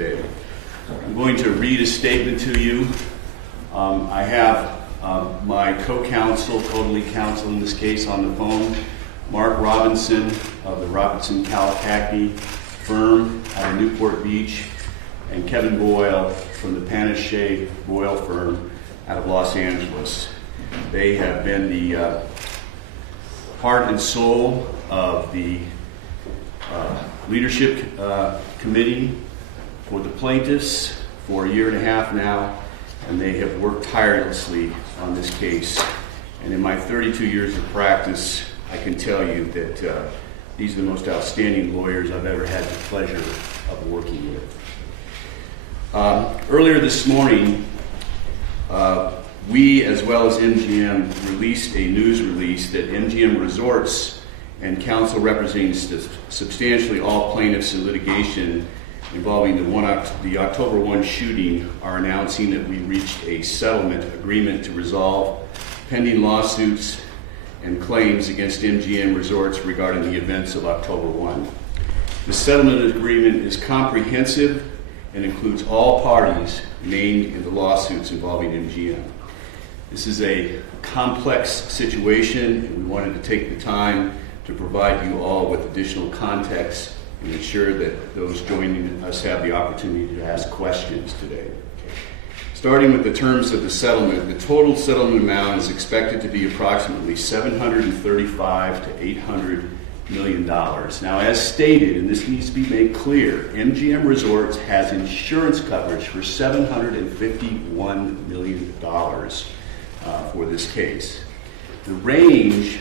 today. I'm going to read a statement to you. I have my co-counsel, co-lead counsel in this case, on the phone, Mark Robinson of the Robinson Kalakaki firm out of Newport Beach, and Kevin Boyle from the Panache Boyle firm out of Los Angeles. They have been the heart and soul of the leadership committee for the plaintiffs for a year and a half now, and they have worked tirelessly on this case. And in my 32 years of practice, I can tell you that these are the most outstanding lawyers I've ever had the pleasure of working with. Earlier this morning, we, as well as MGM, released a news release that MGM Resorts and counsel representing substantially all plaintiffs in litigation involving the October 1 shooting are announcing that we reached a settlement agreement to resolve pending lawsuits and claims against MGM Resorts regarding the events of October 1. The settlement agreement is comprehensive and includes all parties named in the lawsuits involving MGM. This is a complex situation, and we wanted to take the time to provide you all with additional context and ensure that those joining us have the opportunity to ask questions today. Starting with the terms of the settlement, the total settlement amount is expected to be approximately $735 to $800 million. Now, as stated, and this needs to be made clear, MGM Resorts has insurance coverage for $751 million for this case. The range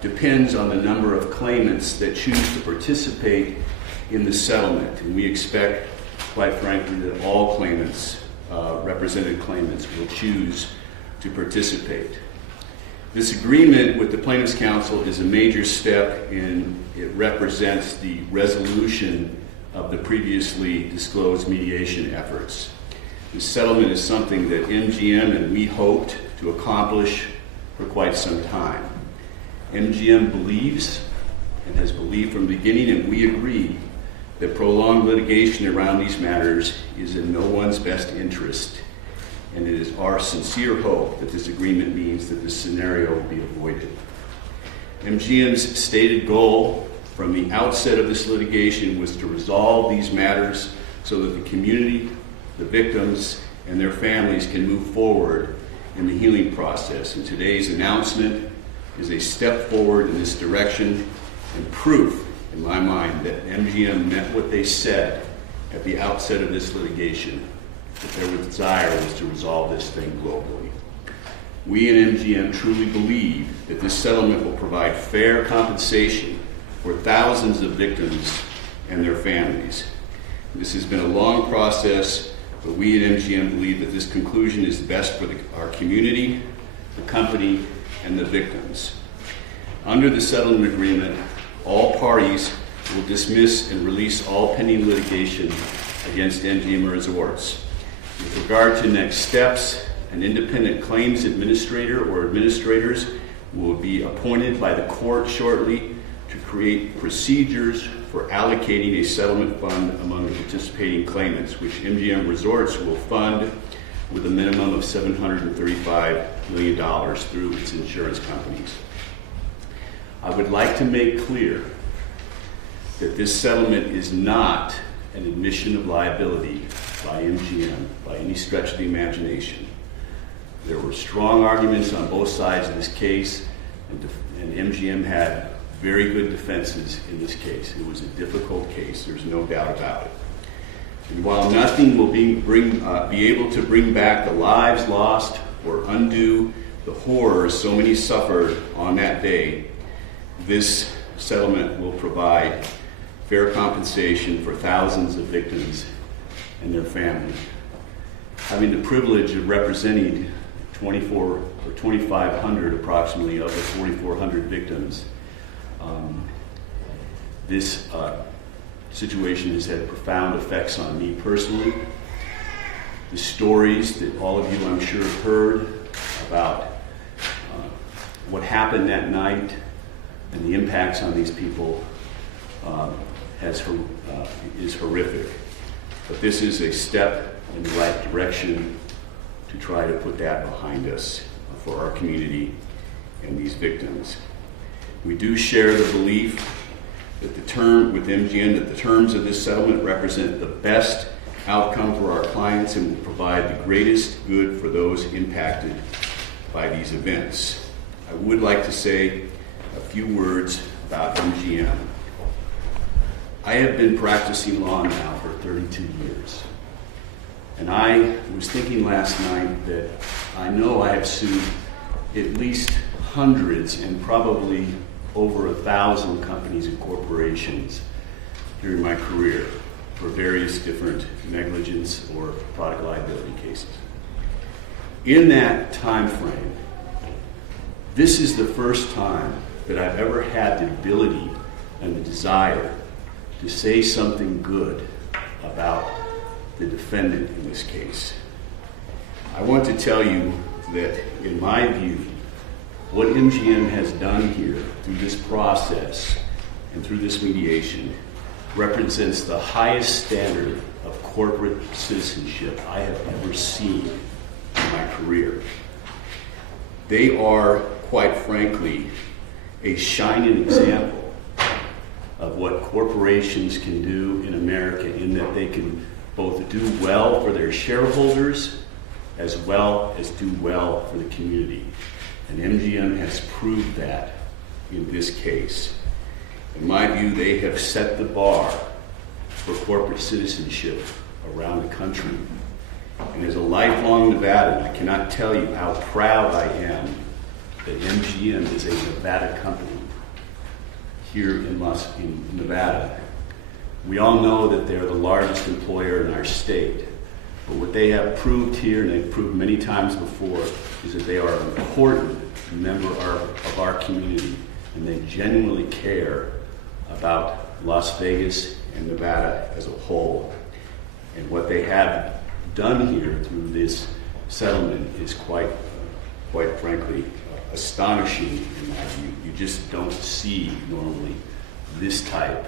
depends on the number of claimants that choose to participate in the settlement, and we expect, quite frankly, that all claimants, represented claimants, will choose to participate. This agreement with the Plaintiffs' Council is a major step in it represents the resolution of the previously disclosed mediation efforts. This settlement is something that MGM and we hoped to accomplish for quite some time. MGM believes and has believed from the beginning, and we agree, that prolonged litigation around these matters is in no one's best interest, and it is our sincere hope that this agreement means that this scenario will be avoided. MGM's stated goal from the outset of this litigation was to resolve these matters so that the community, the victims, and their families can move forward in the healing process. And today's announcement is a step forward in this direction and proof, in my mind, that MGM meant what they said at the outset of this litigation, that their desire was to resolve this thing globally. We in MGM truly believe that this settlement will provide fair compensation for thousands of victims and their families. This has been a long process, but we at MGM believe that this conclusion is best for our community, the company, and the victims. Under the settlement agreement, all parties will dismiss and release all pending litigation against MGM Resorts. With regard to next steps, an independent claims administrator or administrators will be appointed by the court shortly to create procedures for allocating a settlement fund among the participating claimants, which MGM Resorts will fund with a minimum of $735 million through its insurance companies. I would like to make clear that this settlement is not an admission of liability by MGM by any stretch of the imagination. There were strong arguments on both sides of this case, and MGM had very good defenses in this case. It was a difficult case, there's no doubt about it. And while nothing will be able to bring back the lives lost or undo the horrors so many suffered on that day, this settlement will provide fair compensation for thousands of victims and their families. Having the privilege of representing 2,500 approximately of the 4,400 victims, this situation has had profound effects on me personally. The stories that all of you, I'm sure, have heard about what happened that night and the impacts on these people is horrific. But this is a step in the right direction to try to put that behind us for our community and these victims. We do share the belief that with MGM, that the terms of this settlement represent the best outcome for our clients and will provide the greatest good for those impacted by these events. I would like to say a few words about MGM. I have been practicing law now for 32 years. And I was thinking last night that I know I have sued at least hundreds and probably over 1,000 companies and corporations during my career for various different negligence or product liability cases. In that time frame, this is the first time that I've ever had the ability and the desire to say something good about the defendant in this case. I want to tell you that, in my view, what MGM has done here through this process and through this mediation represents the highest standard of corporate citizenship I have ever seen in my career. They are, quite frankly, a shining example of what corporations can do in America, in that they can both do well for their shareholders as well as do well for the community. And MGM has proved that in this case. In my view, they have set the bar for corporate citizenship around the country. And as a lifelong Nevadan, I cannot tell you how proud I am that MGM is a Nevada company here in Nevada. We all know that they're the largest employer in our state. But what they have proved here, and they've proved many times before, is that they are an important member of our community, and they genuinely care about Las Vegas and Nevada as a whole. And what they have done here through this settlement is quite frankly, astonishing in my view. You just don't see normally this type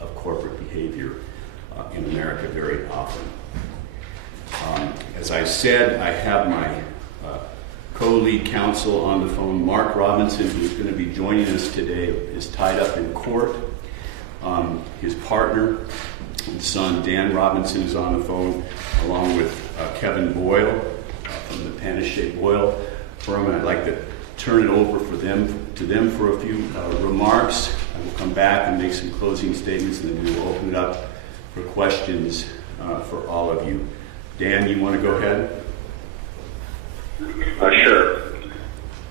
of corporate behavior in America very often. As I said, I have my co-lead counsel on the phone, Mark Robinson, who's going to be joining us today, is tied up in court. His partner and son, Dan Robinson, is on the phone, along with Kevin Boyle from the Panachet Boyle firm. And I'd like to turn it over to them for a few remarks. I will come back and make some closing statements, and then we will open it up for questions for all of you. Dan, you want to go ahead? Sure.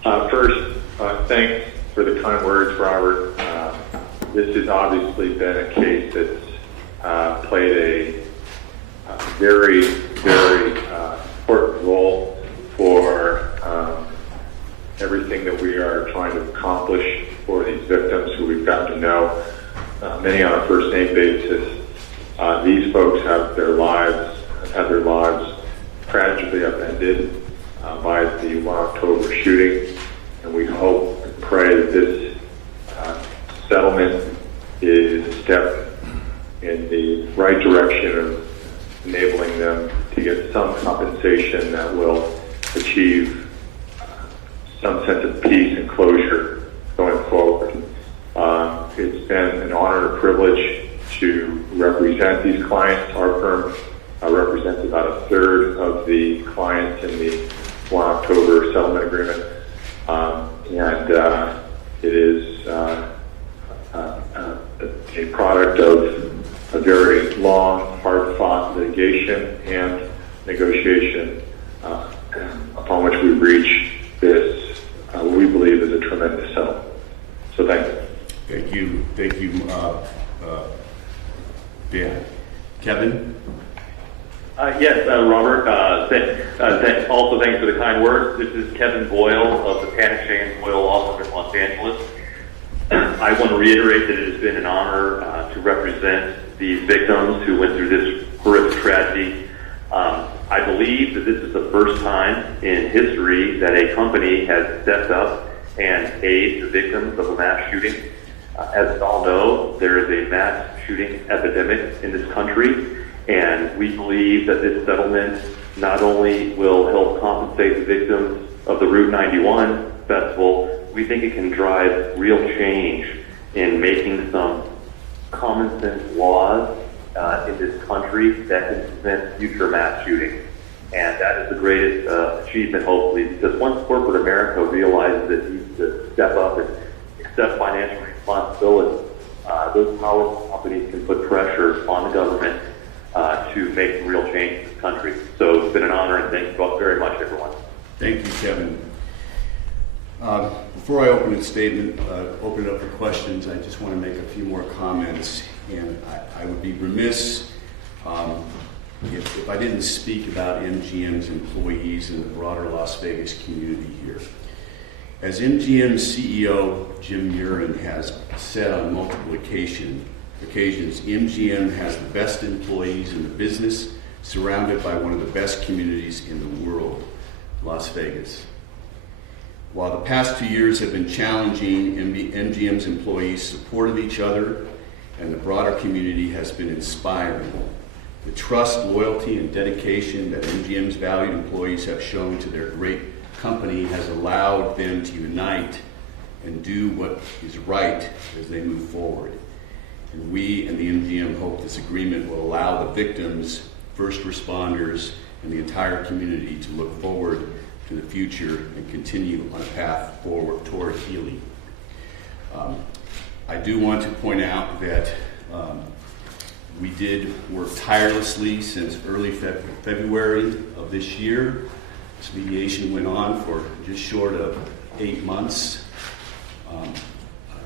First, thanks for the kind words, Robert. This has obviously been a case that's played a very, very important role for everything that we are trying to accomplish for these victims who we've gotten to know, many on a first name basis. These folks have had their lives tragically upended by the 1 October shooting, and we hope and pray that this settlement is a step in the right direction of enabling them to get some compensation that will achieve some sense of peace and closure going forward. It's been an honor and a privilege to represent these clients. Our firm represents about a third of the clients in the 1 October settlement agreement, and it is a product of a very long, hard-fought litigation and negotiation upon which we've reached this, what we believe is a tremendous settlement. So thank you. Thank you, Ben. Kevin? Yes, Robert. Also, thanks for the kind words. This is Kevin Boyle of the Panachet Boyle Law Firm in Los Angeles. I want to reiterate that it has been an honor to represent these victims who went through this horrific tragedy. I believe that this is the first time in history that a company has stepped up and paid the victims of a mass shooting. As we all know, there is a mass shooting epidemic in this country, And we believe that this settlement not only will help compensate the victims of the Route 91 festival, we think it can drive real change in making some common sense laws in this country that can prevent future mass shootings. And that is the greatest achievement, hopefully, because once corporate America realizes it needs to step up and accept financial responsibility, those powerful companies can put pressure on the government to make some real change in this country. So it's been an honor, and thank you very much, everyone. Thank you, Kevin. Before I open the statement, open it up for questions, I just want to make a few more comments. And I would be remiss if I didn't speak about MGM's employees and the broader Las Vegas community here. As MGM's CEO, Jim Murin, has said on multiple occasions, MGM has the best employees in the business, surrounded by one of the best communities in the world, Las Vegas. While the past 2 years have been challenging, MGM's employees supported each other, and the broader community has been inspiring. The trust, loyalty, and dedication that MGM's valued employees have shown to their great company has allowed them to unite and do what is right as they move forward. And we and the MGM hope this agreement will allow the victims, first responders, and the entire community to look forward to the future and continue on a path forward toward healing. I do want to point out that we did work tirelessly since early February of this year. This mediation went on for just short of 8 months.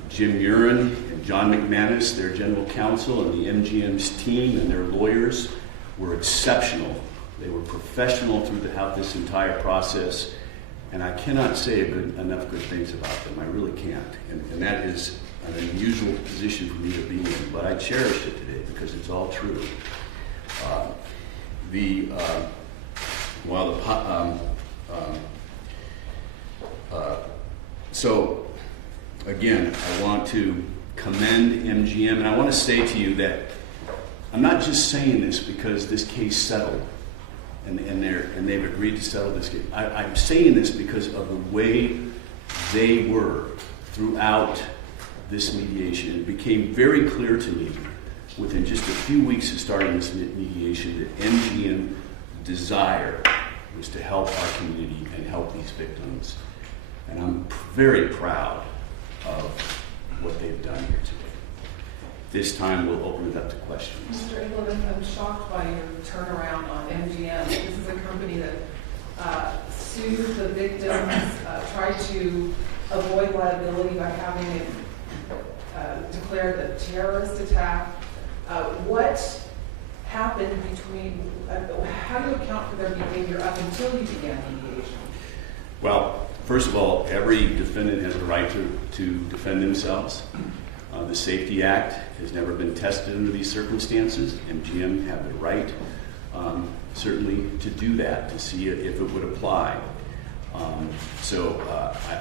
Jim Murin and John McManus, their general counsel, and the MGM's team and their lawyers were exceptional. They were professional throughout this entire process, and I cannot say enough good things about them. I really can't. And that is an unusual position for me to be in, but I cherish it today because it's all true. So again, I want to commend MGM, and I want to say to you that I'm not just saying this because this case settled, and they've agreed to settle this case. I'm saying this because of the way they were throughout this mediation. It became very clear to me within just a few weeks of starting this mediation that MGM desire was to help our community and help these victims. And I'm very proud of what they've done here today. This time we'll open it up to questions. Mr. Eglet, I'm shocked by your turnaround on MGM. This is a company that sued the victims, tried to avoid liability by having it declared a terrorist attack. What happened between, how do you account for their behavior up until you began mediation? Well, first of all, every defendant has a right to defend themselves. The Safety Act has never been tested under these circumstances. MGM had the right, certainly, to do that, to see if it would apply. So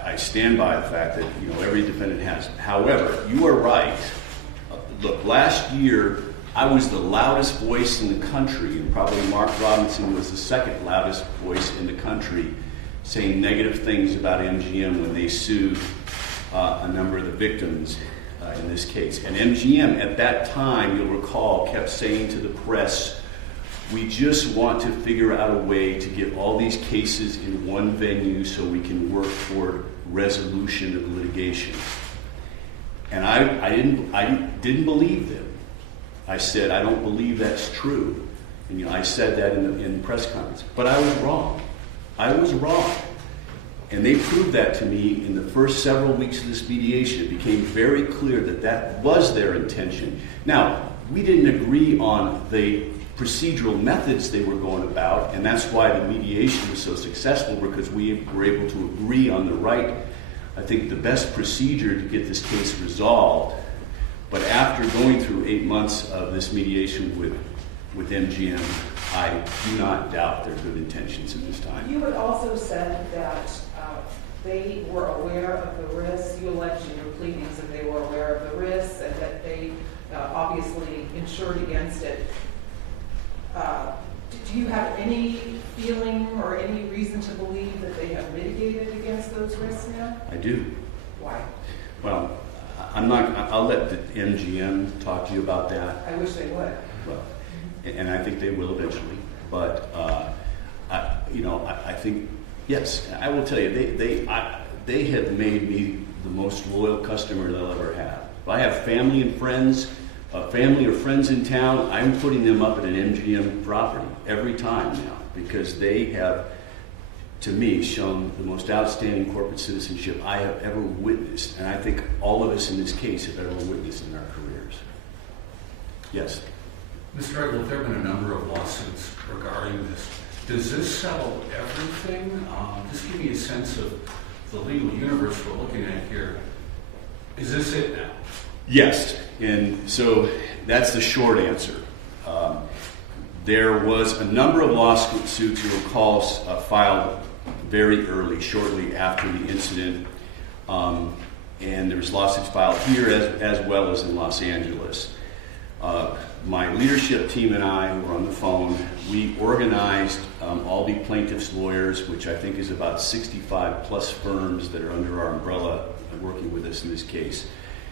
I stand by the fact that every defendant has. However, you are right. Look, last year I was the loudest voice in the country, and probably Mark Robinson was the second loudest voice in the country, saying negative things about MGM when they sued a number of the victims in this case. And MGM at that time, you'll recall, kept saying to the press, we just want to figure out a way to get all these cases in one venue so we can work toward resolution of litigation. And I didn't believe them. I said, I don't believe that's true. And I said that in the press conference. But I was wrong. I was wrong. And they proved that to me in the first several weeks of this mediation. It became very clear that that was their intention. Now, we didn't agree on the procedural methods they were going about, and that's why the mediation was so successful, because we were able to agree on the right, I think, the best procedure to get this case resolved. But after going through 8 months of this mediation with MGM, I do not doubt their good intentions at this time. You had also said that they were aware of the risks. You alleged in your pleadings that they were aware of the risks and that they obviously insured against it. do you have any feeling or any reason to believe that they have mitigated against those risks now? I do. Why? Well, I'll let the MGM talk to you about that. I wish they would. Well, and I think they will eventually. But, I think, yes, I will tell you, they have made me the most loyal customer they'll ever have. If I have family and friends, family or friends in town, I'm putting them up at an MGM property every time now because they have, to me, shown the most outstanding corporate citizenship I have ever witnessed, and I think all of us in this case have ever witnessed in our careers. Yes? Mr. Eglet, there have been a number of lawsuits regarding this. Does this settle everything? Just give me a sense of the legal universe we're looking at here. Is this it now? Yes, and so that's the short answer. There was a number of lawsuits, you recall, filed very early, shortly after the incident, and there was lawsuits filed here as well as in Los Angeles. My leadership team and I, who were on the phone, we organized all the plaintiffs' lawyers, which I think is about 65 plus firms that are under our umbrella working with us in this case.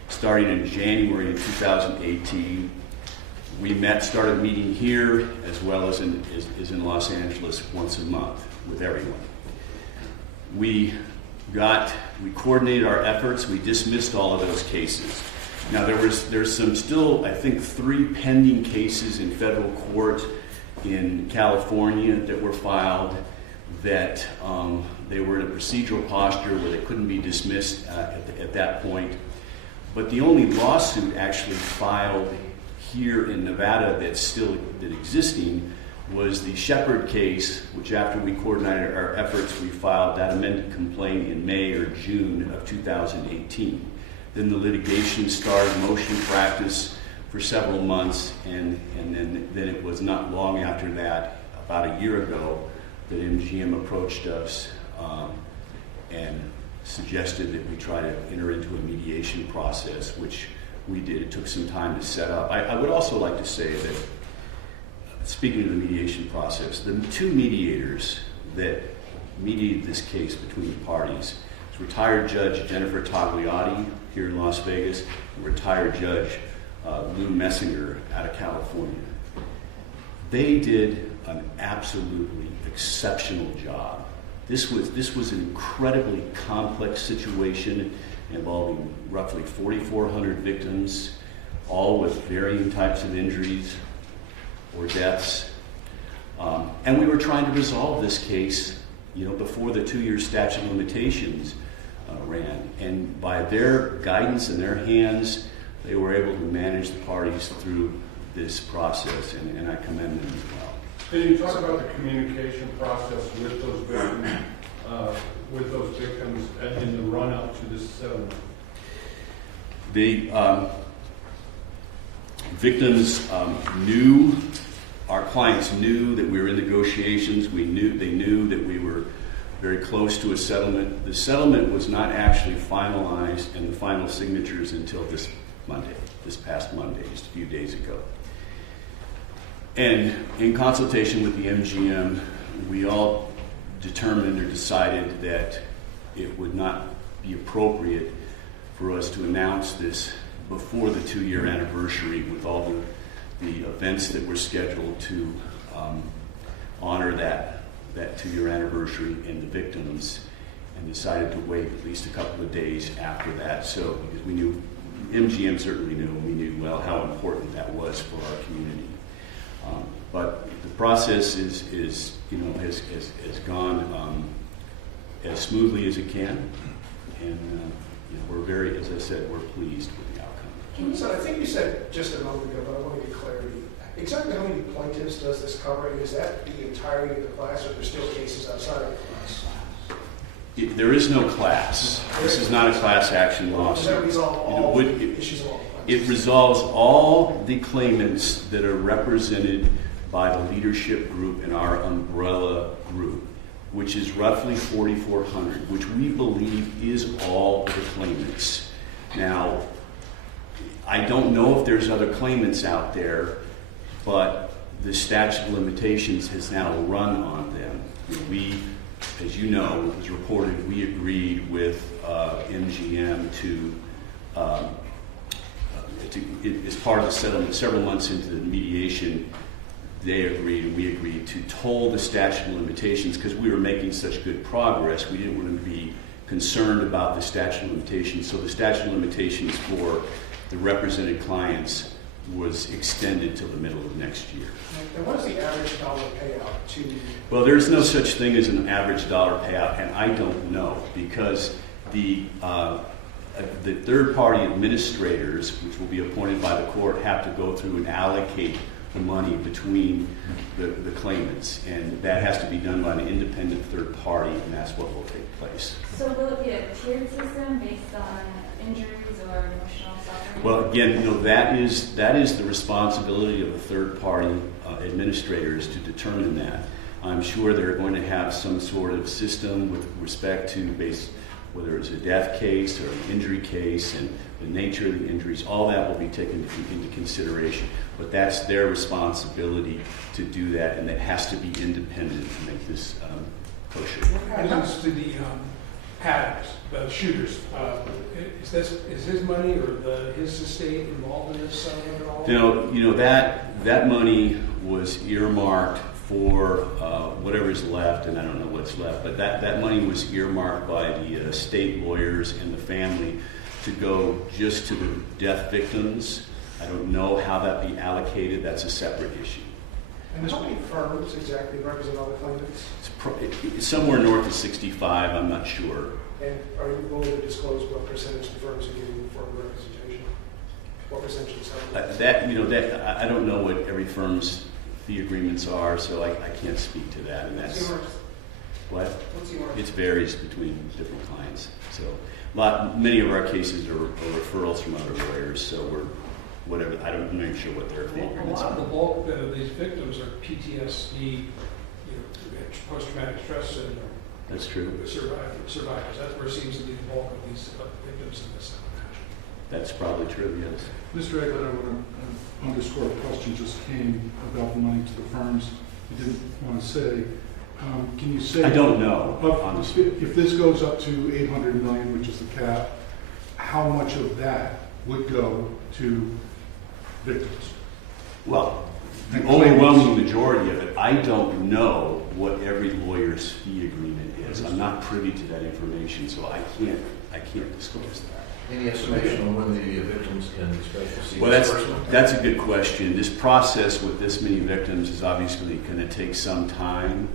Starting in January of 2018, we started meeting here as well as in Los Angeles once a month with everyone. We coordinated our efforts. We dismissed all of those cases. Now there's some still, I think, 3 pending cases in federal court in California that were filed that they were in a procedural posture where they couldn't be dismissed at that point. But the only lawsuit actually filed here in Nevada that's existing was the Shepard case, which after we coordinated our efforts, we filed that amended complaint in May or June of 2018. Then the litigation started, motion practice for several months, and then it was not long after that, about a year ago, that MGM approached us and suggested that we try to enter into a mediation process, which we did. It took some time to set up. I would also like to say that, speaking of the mediation process, the 2 mediators that mediated this case between the parties was retired Judge Jennifer Tagliati here in Las Vegas and retired Judge Lou Messinger out of California. They did an absolutely exceptional job. This was an incredibly complex situation involving roughly 4,400 victims, all with varying types of injuries or deaths. And we were trying to resolve this case, before the 2-year statute of limitations ran. And by their guidance and their hands, they were able to manage the parties through this process, and I commend them as well. Can you talk about the communication process with those victims in the run-up to this settlement? The victims knew, our clients knew that we were in negotiations. They knew that we were very close to a settlement. The settlement was not actually finalized and the final signatures until this past Monday, just a few days ago. And in consultation with the MGM, we all determined or decided that it would not be appropriate for us to announce this before the 2-year anniversary with all the events that were scheduled to honor that 2-year anniversary and the victims, and decided to wait at least a couple of days after that. So, because we knew, MGM certainly knew, and we knew well how important that was for our community. But the process has gone as smoothly as it can, and we're very, as I said, we're pleased with the outcome. So I think you said just a moment ago, but I want to get clarity. Exactly how many plaintiffs does this cover? Is that the entirety of the class, or are there still cases outside of the class? There is no class. This is not a class action lawsuit. Does that resolve all issues along the It resolves all the claimants that are represented by the leadership group in our umbrella group, which is roughly 4,400, which we believe is all the claimants. Now, I don't know if there's other claimants out there, but the statute of limitations has now run on them. We, as you know, it was reported, we agreed with MGM to as part of the settlement, several months into the mediation, they agreed and we agreed to toll the statute of limitations because we were making such good progress. We didn't want to be concerned about the statute of limitations. So the statute of limitations for the represented clients was extended till the middle of next year. And what is the average dollar payout to? Well, there's no such thing as an average dollar payout, and I don't know because the third-party administrators, which will be appointed by the court, have to go through and allocate the money between the claimants, and that has to be done by an independent third party, and that's what will take place. So will it be a tiered system based on injuries or emotional suffering? Well, again, that is the responsibility of the third-party administrators to determine that. I'm sure they're going to have some sort of system with respect to whether it's a death case or an injury case and the nature of the injuries. All that will be taken into consideration, but that's their responsibility to do that, and it has to be independent to make this kosher. What happens to the Adams, the shooters? Is his money or his estate involved in this settlement at all? That money was earmarked for whatever is left, and I don't know what's left, but that money was earmarked by the state lawyers and the family to go just to the death victims. I don't know how that be allocated. That's a separate issue. And how many firms exactly represent all the claimants? It's somewhere north of 65. I'm not sure. And are you willing to disclose what percentage the firms are giving for representation? What percentage of settlement? I don't know what every firm's fee agreements are, so I can't speak to that. And that's What's yours? what What's yours? it varies between different clients. So many of our cases are referrals from other lawyers. So we're whatever. I'm not even sure what their fee A agreements lot of are. the bulk of these victims are PTSD, post-traumatic stress syndrome That's true. survivors. That's where it seems to be the bulk of these victims in this action. That's probably true. Yes. Mr. Eglet, I want to underscore a question just came about the money to the firms. You didn't want to say. Can you say? I don't know, honestly. If this goes up to $800 million, which is the cap, how much of that would go to victims? Well, the overwhelming majority of it, I don't know what every lawyer's fee agreement is. I'm not privy to that information, so I can't disclose that. Any estimation on when the victims can expect to see Well, this person? that's a good question. This process with this many victims is obviously going to take some time.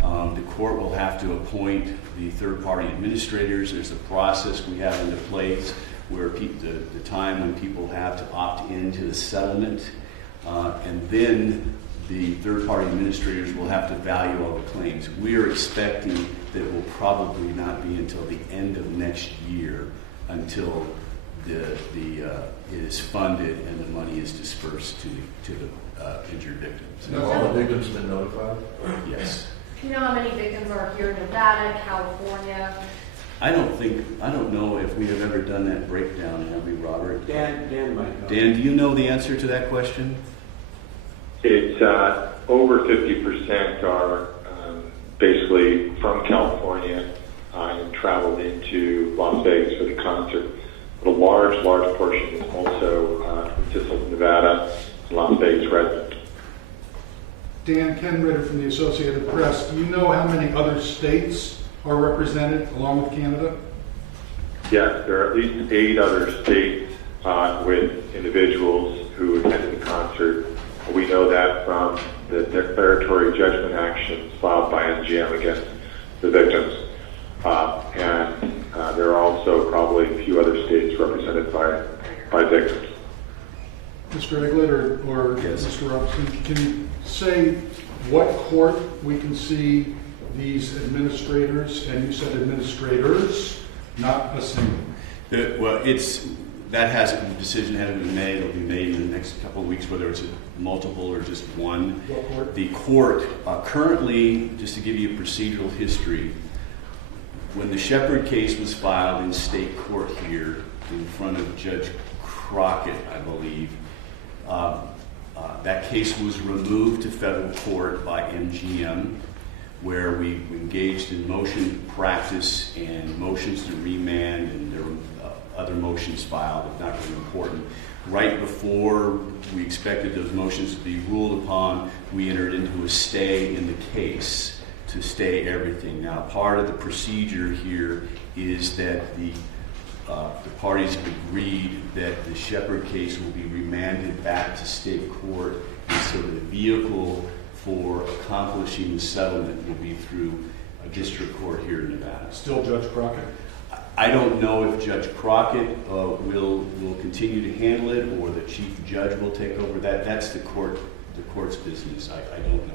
The court will have to appoint the third-party administrators. There's a process we have into place where the time when people have to opt into the settlement, and then the third-party administrators will have to value all the claims. We are expecting that it will probably not be until the end of next year until it is funded and the money is dispersed to the injured victims. Have all the victims been notified? Yes. Do you know how many victims are here in Nevada, California? I don't know if we have ever done that breakdown, have we, Robert? Dan might know. Dan, do you know the answer to that question? It's over 50% are basically from California and traveled into Las Vegas for the concert. But a large portion is also consistent Nevada and Las Vegas resident. Dan, Ken Ritter from the Associated Press. Do you know how many other states are represented along with Canada? Yes, there are at least 8 other states with individuals who attended the concert. We know that from the declaratory judgment actions filed by MGM against the victims. And there are also probably a few other states represented by victims. Mr. Eglet or Yes. Mr. Robinson, can you say what court we can see these administrators, and you said administrators, not a single? The decision hasn't been made. It'll be made in the next couple of weeks, whether it's multiple or just one. What court? The court currently, just to give you a procedural history, when the Shepard case was filed in state court here in front of Judge Crockett, I believe, That case was removed to federal court by MGM, where we engaged in motion practice and motions to remand, and there were other motions filed, if not really important. Right before we expected those motions to be ruled upon, we entered into a stay in the case to stay everything. Now, part of the procedure here is that the parties have agreed that the Shepard case will be remanded back to state court, and so the vehicle for accomplishing the settlement will be through a district court here in Nevada. Still Judge Crockett? I don't know if Judge Crockett will continue to handle it, or the chief judge will take over that. That's the court's business. I don't know.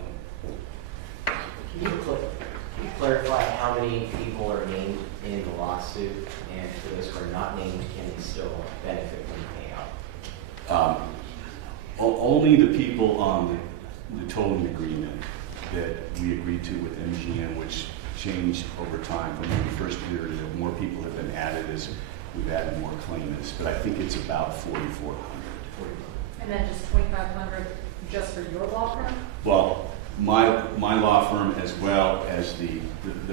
Can you clarify how many people are named in the lawsuit, and for those who are not named, can they still benefit from the payout? Only the people on the tolling agreement that we agreed to with MGM, which changed over time. When we first cleared it, more people have been added as we've added more claimants, but I think it's about 4,400. And then just 2,500 just for your law firm? Well, my law firm, as well as the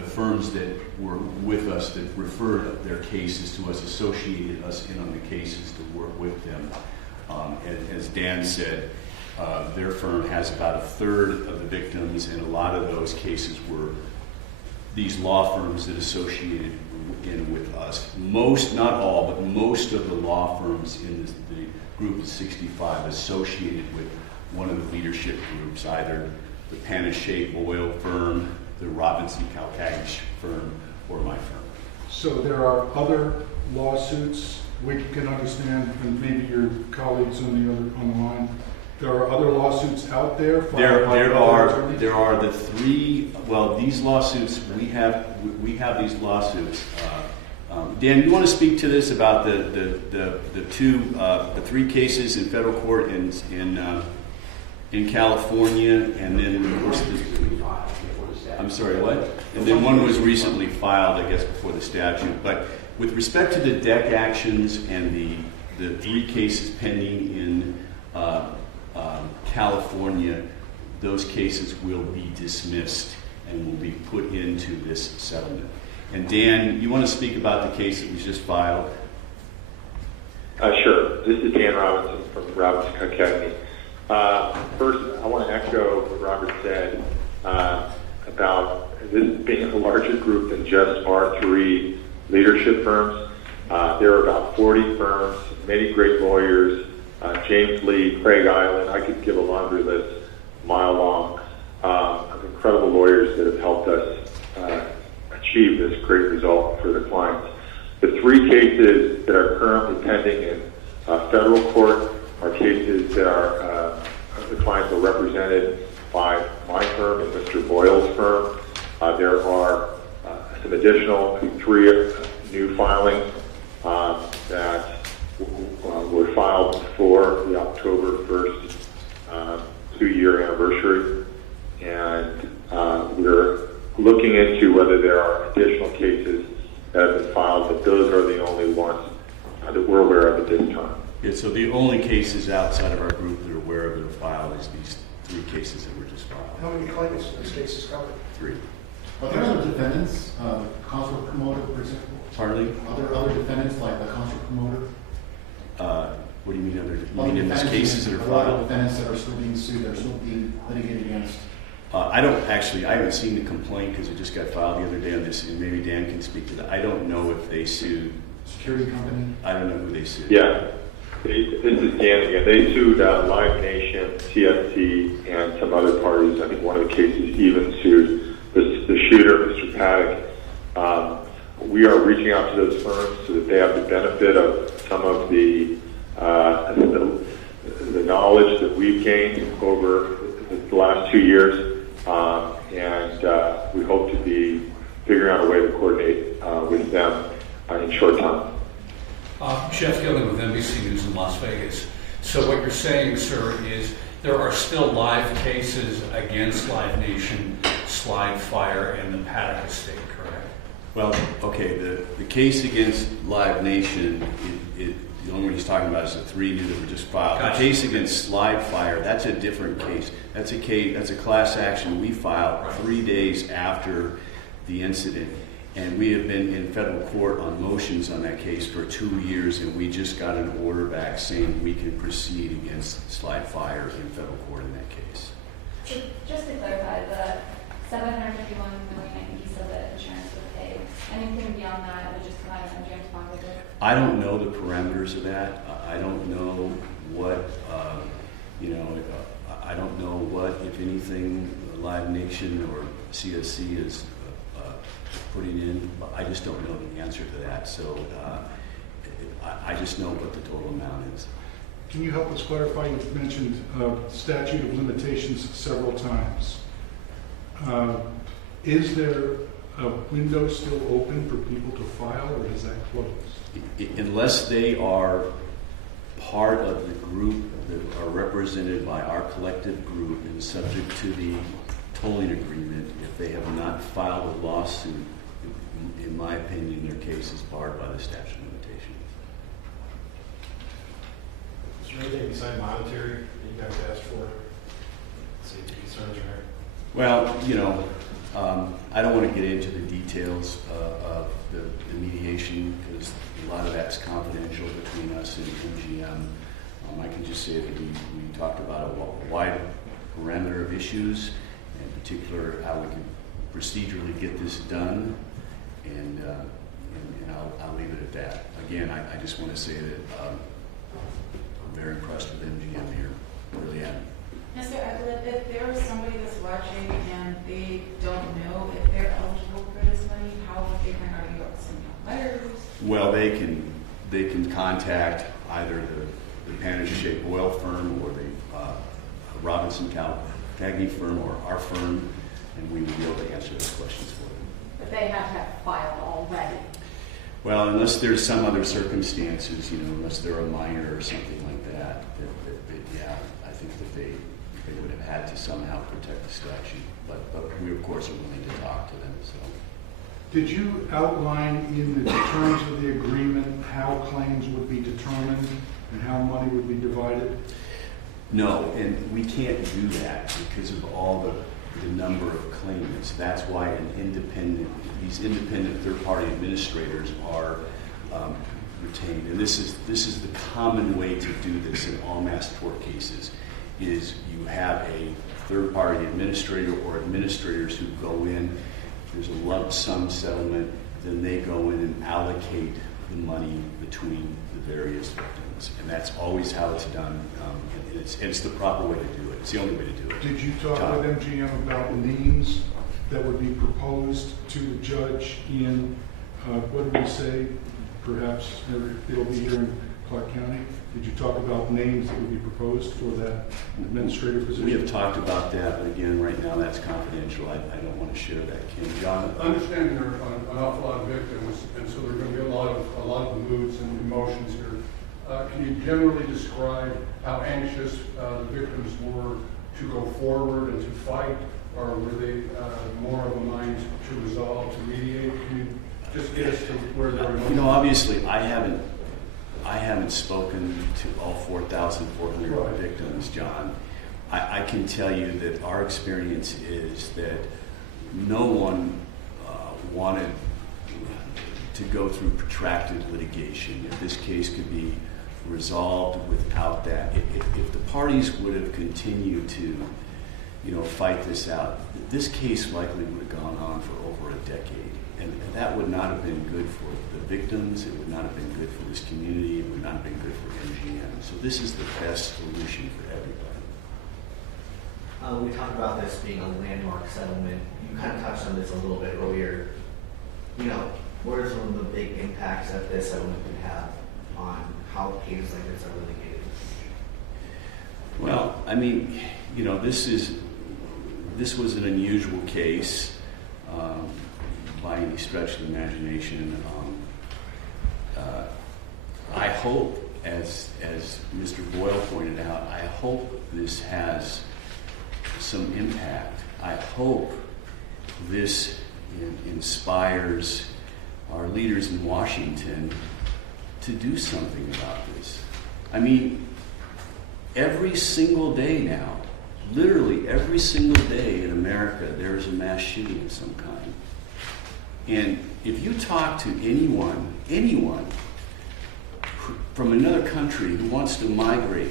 firms that were with us that referred their cases to us, associated us in on the cases to work with them. As Dan said, their firm has about a third of the victims, and a lot of those cases were these law firms that associated in with us. Most, not all, but most of the law firms in the group of 65 associated with one of the leadership groups, either the Panachet Boyle firm, the Robinson Calcagne firm, or my firm. So there are other lawsuits, we can understand, and maybe your colleagues on the line, there are other lawsuits out there? There are the three, well, these lawsuits, we have these lawsuits. Dan, you want to speak to this about the three cases in federal court in California, and then of course I'm sorry, what? And then one was recently filed, I guess, before the statute. But with respect to the deck actions and the three cases pending in California, those cases will be dismissed and will be put into this settlement. And Dan, you want to speak about the case that was just filed? Sure. This is Dan Robinson from Robinson Calcagne. First, I want to echo what Robert said about this being a larger group than just our three leadership firms. There are about 40 firms, many great lawyers, James Lee, Craig Island. I could give a laundry list a mile long of incredible lawyers that have helped us achieve this great result for the clients. The three cases that are currently pending in federal court are cases that are the clients are represented by my firm and Mr. Boyle's firm. There are some additional three new filings that were filed before the October 1st 2-year anniversary, and we're looking into whether there are additional cases that have been filed, but those are the only ones that we're aware of at this time. Yeah, so the only cases outside of our group that are aware of that are filed is these three cases that were just filed. How many claimants do these cases cover? 3. Are there other defendants, concert promoter, for example? Pardon me? Are there other defendants like the concert promoter? What do you mean other? You mean in these cases that are Are there other filed? defendants that are still being sued, that are still being litigated against? I haven't seen the complaint because it just got filed the other day on this, and maybe Dan can speak to that. I don't know if they sued. Security company? I don't know who they sued. Yeah. This is Dan again. They sued Live Nation, CFT, and some other parties. I think one of the cases even sued the shooter, Mr. Paddock. We are reaching out to those firms so that they have the benefit of some of the knowledge that we've gained over the last 2 years, and we hope to be figuring out a way to coordinate with them in short time. Jeff Gillen with NBC News in Las Vegas. So what you're saying, sir, is there are still live cases against Live Nation, Slide Fire, and the Paddock estate, correct? Well, okay, the case against Live Nation, the only one he's talking about is the 3 new that were just filed. Gotcha. The case against Slide Fire, that's a different case. That's a class action we filed Right. 3 days after the incident. And we have been in federal court on motions on that case for 2 years, and we just got an order back saying we can proceed against Slide Fire in federal court in that case. So just to clarify, the $751 million, I think you said that insurance would pay. Anything beyond that would just come out of MGM's pocket? I don't know the parameters of that. I don't know what, I don't know what, if anything, Live Nation or CSC is putting in. I just don't know the answer to that. So I just know what the total amount is. Can you help us clarify? You've mentioned statute of limitations several times. Is there a window still open for people to file, or is that closed? Unless they are part of the group that are represented by our collective group and subject to the tolling agreement, if they have not filed a lawsuit, in my opinion, their case is barred by the statute of limitations. Is there anything besides monetary that you guys asked for? Safety concerns, right? Well, I don't want to get into the details of the mediation because a lot of that's confidential between us and MGM. I can just say that we talked about a wide parameter of issues, in particular how we can procedurally get this done, and I'll leave it at that. Again, I just want to say that I'm very impressed with MGM here. I really am. Mr. Eglet, if there is somebody that's watching and they don't know if they're eligible for this money, how would they find out? Are you sending out letters? Well, they can contact either the Panish-Shaped Oil firm or the Robinson Calgary firm or our firm, and we will be able to answer those questions for them. But they have to have filed already. Well, unless there's some other circumstances, unless they're a minor or something like that, yeah, I think that they would have had to somehow protect the statute. But we, of course, are willing to talk to them. So. Did you outline in the terms of the agreement how claims would be determined and how money would be divided? No, and we can't do that because of all the number of claimants. That's why these independent third-party administrators are retained. And this is the common way to do this in all mass tort cases, is you have a third-party administrator or administrators who go in, there's a lump sum settlement, then they go in and allocate the money between the various victims. And that's always how it's done. And it's the proper way to do it. It's the only way to do it. Did you talk with MGM about names that would be proposed to the judge in, what did we say, perhaps it'll be here in Clark County? Did you talk about names that would be proposed for that administrative position? We have talked about that, but again, right now that's confidential. I don't want to share that. Ken, John? Understanding there are an awful lot of victims, and so there are going to be a lot of moods and emotions here. Can you generally describe how anxious the victims were to go forward and to fight, or were they more of a mind to resolve, to mediate? Can you just get us to where they're emotions? Obviously, I haven't spoken to all 4,400 Right. victims, John. I can tell you that our experience is that no one wanted to go through protracted litigation. If this case could be resolved without that, if the parties would have continued to, fight this out, this case likely would have gone on for over a decade, and that would not have been good for the victims. It would not have been good for this community. It would not have been good for MGM. So this is the best solution for everybody. We talked about this being a landmark settlement. You kind of touched on this a little bit earlier. What are some of the big impacts that this settlement could have on how cases like this are litigated? Well, I mean, this was an unusual case by any stretch of the imagination. I hope, as Mr. Boyle pointed out, I hope this has some impact. I hope this inspires our leaders in Washington to do something about this. I mean, every single day now, literally every single day in America, there is a mass shooting of some kind. And if you talk to anyone from another country who wants to migrate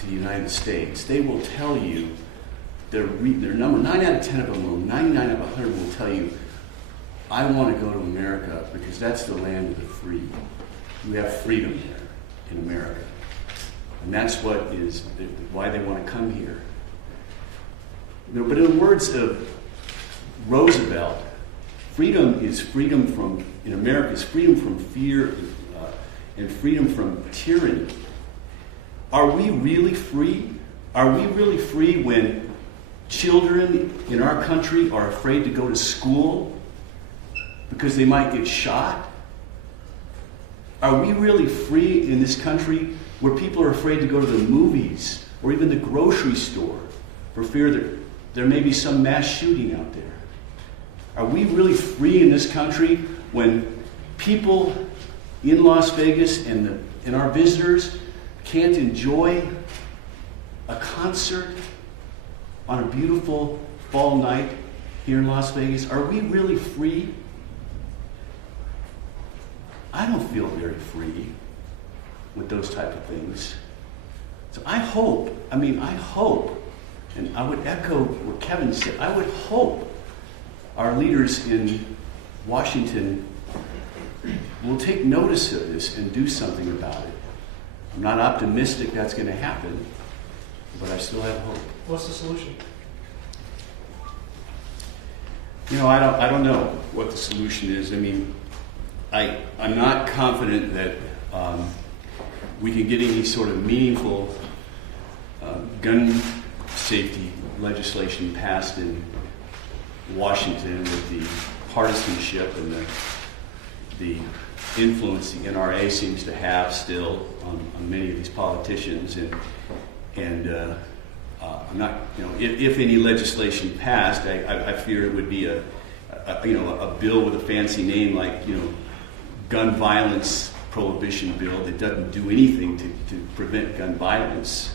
to the United States, they will tell you, their number, 9 out of 10 of them, or 99 out of 100 will tell you, I want to go to America because that's the land of the free. We have freedom here in America. And that's why they want to come here. But in the words of Roosevelt, freedom is freedom from, in America, is freedom from fear and freedom from tyranny. Are we really free? Are we really free when children in our country are afraid to go to school because they might get shot? Are we really free in this country where people are afraid to go to the movies or even the grocery store for fear that there may be some mass shooting out there? Are we really free in this country when people in Las Vegas and our visitors can't enjoy a concert on a beautiful fall night here in Las Vegas? Are we really free? I don't feel very free with those type of things. So I hope, and I would echo what Kevin said, I would hope our leaders in Washington will take notice of this and do something about it. I'm not optimistic that's going to happen, but I still have hope. What's the solution? I don't know what the solution is. I mean, I'm not confident that we can get any sort of meaningful gun safety legislation passed in Washington with the partisanship and the influence the NRA seems to have still on many of these politicians. And I'm not, if any legislation passed, I fear it would be a bill with a fancy name like, gun violence prohibition bill that doesn't do anything to prevent gun violence.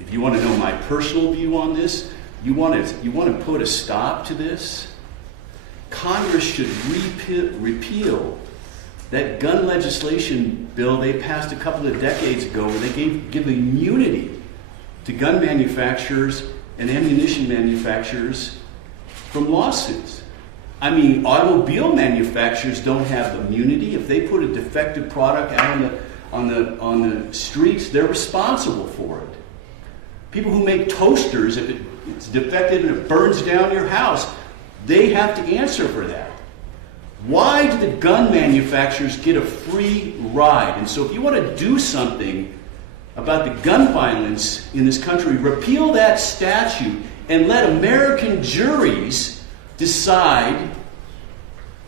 If you want to know my personal view on this, you want to put a stop to this, Congress should repeal that gun legislation bill they passed a couple of decades ago where they give immunity to gun manufacturers and ammunition manufacturers from lawsuits. I mean, automobile manufacturers don't have immunity. If they put a defective product out on the streets, they're responsible for it. People who make toasters, if it's defective and it burns down your house, they have to answer for that. Why do the gun manufacturers get a free ride? And so if you want to do something about the gun violence in this country, repeal that statute and let American juries decide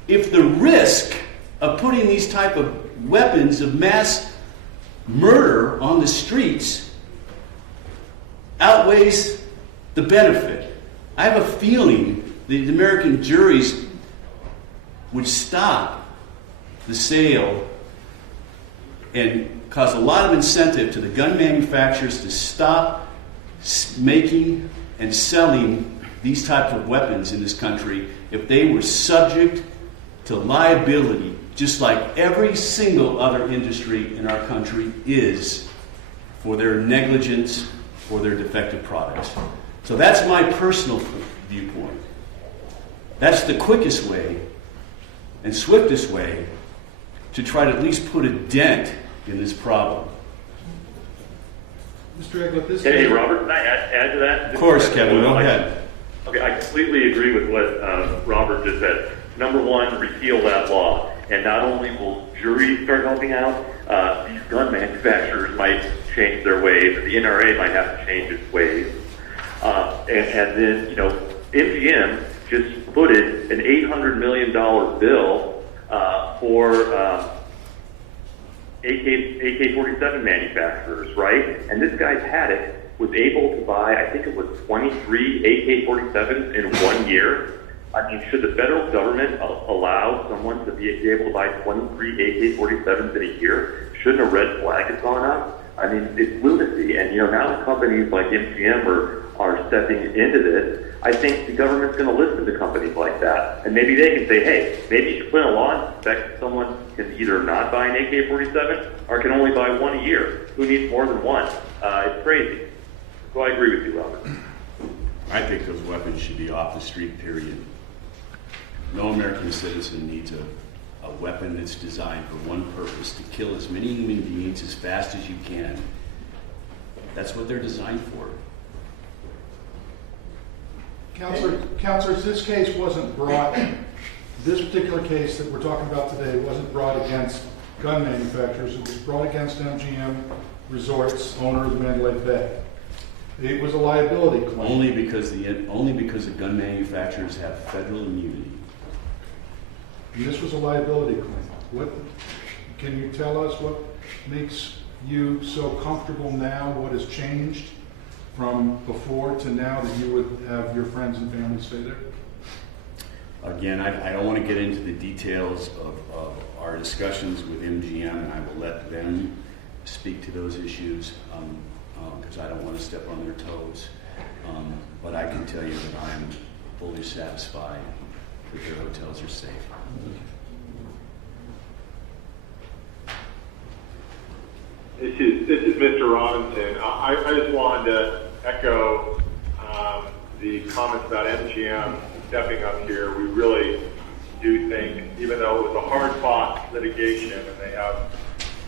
if the risk of putting these type of weapons of mass murder on the streets outweighs the benefit. I have a feeling the American juries would stop the sale and cause a lot of incentive to the gun manufacturers to stop making and selling these types of weapons in this country if they were subject to liability, just like every single other industry in our country is for their negligence or their defective products. So that's my personal viewpoint. That's the quickest way and swiftest way to try to at least put a dent in this problem. Mr. Eglet, this Hey, Robert, can I add to that? Of course, Kevin, go ahead. Okay, I completely agree with what Robert just said. Number one, repeal that law. And not only will juries start helping out, these gun manufacturers might change their ways, the NRA might have to change its ways. And then, MGM just footed an $800 million bill for AK-47 manufacturers, right? And this guy Paddock was able to buy, I think it was 23 AK-47s in 1 year. I mean, should the federal government allow someone to be able to buy 23 AK-47s in a year? Shouldn't a red flag have gone up? I mean, it's lunacy. And, now companies like MGM are stepping into this. I think the government's going to listen to companies like that. And maybe they can say, hey, maybe you should put in a law that someone can either not buy an AK-47 or can only buy one a year. Who needs more than one? It's crazy. So I agree with you, Robert. I think those weapons should be off the street, period. No American citizen needs a weapon that's designed for one purpose, to kill as many human beings as fast as you can. That's what they're designed for. Counselors, this case wasn't brought, this particular case that we're talking about today wasn't brought against gun manufacturers. It was brought against MGM Resorts, owner of the Mandalay Bay. It was a liability claim. Only because the gun manufacturers have federal immunity. And this was a liability claim. Can you tell us what makes you so comfortable now? What has changed from before to now that you would have your friends and family stay there? Again, I don't want to get into the details of our discussions with MGM, and I will let them speak to those issues because I don't want to step on their toes. But I can tell you that I am fully satisfied that their hotels are safe. This is Mr. Robinson. I just wanted to echo the comments about MGM stepping up here. We really do think, even though it was a hard-fought litigation and they have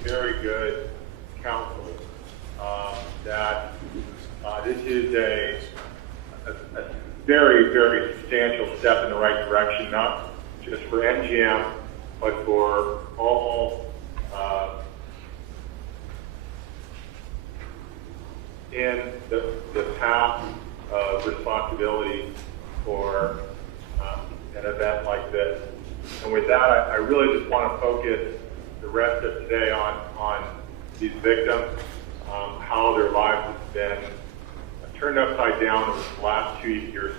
very good counsel, that this is a very, very substantial step in the right direction, not just for MGM, but for all in the path of responsibility for an event like this. And with that, I really just want to focus the rest of today on these victims, how their lives have been turned upside down over the last 2 years.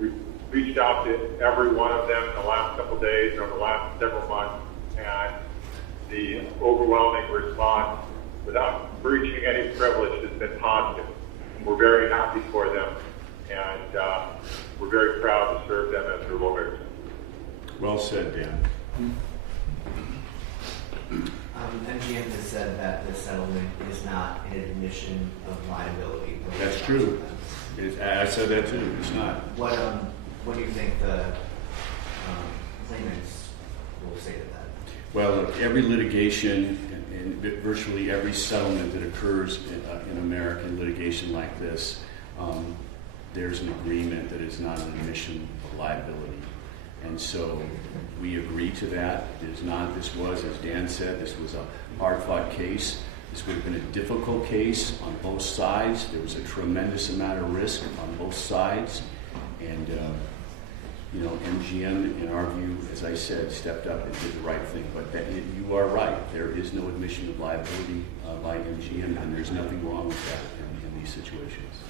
We reached out to every one of them in the last couple of days or the last several months, and the overwhelming response, without breaching any privilege, has been positive. We're very happy for them, and we're very proud to serve them as their lawyers. Well said, Dan. MGM has said that the settlement is not an admission of liability. That's true. I said that too. It's not. What do you think the claimants will say to that? Well, look, every litigation and virtually every settlement that occurs in American litigation like this, there's an agreement that it's not an admission of liability. And so we agree to that. This was, as Dan said, this was a hard-fought case. This would have been a difficult case on both sides. There was a tremendous amount of risk on both sides. And, MGM, in our view, as I said, stepped up and did the right thing. But you are right. There is no admission of liability by MGM, and there's nothing wrong with that in these situations.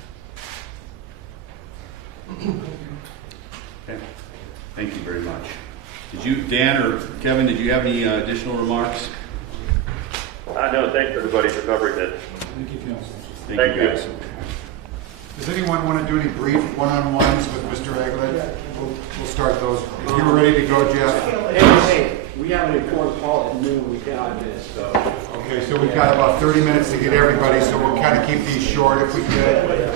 Okay. Thank you very much. Dan or Kevin, did you have any additional remarks? No, thanks everybody for covering this. Thank you, Counsel. Thank you, guys. Does anyone want to do any brief one-on-ones with Mr. Eglet? We'll start those. If you're ready to go, Jeff. Hey, we have an important call at noon. We cannot miss. So. Okay, so we've got about 30 minutes to get everybody, so we'll kind of keep these short if we could.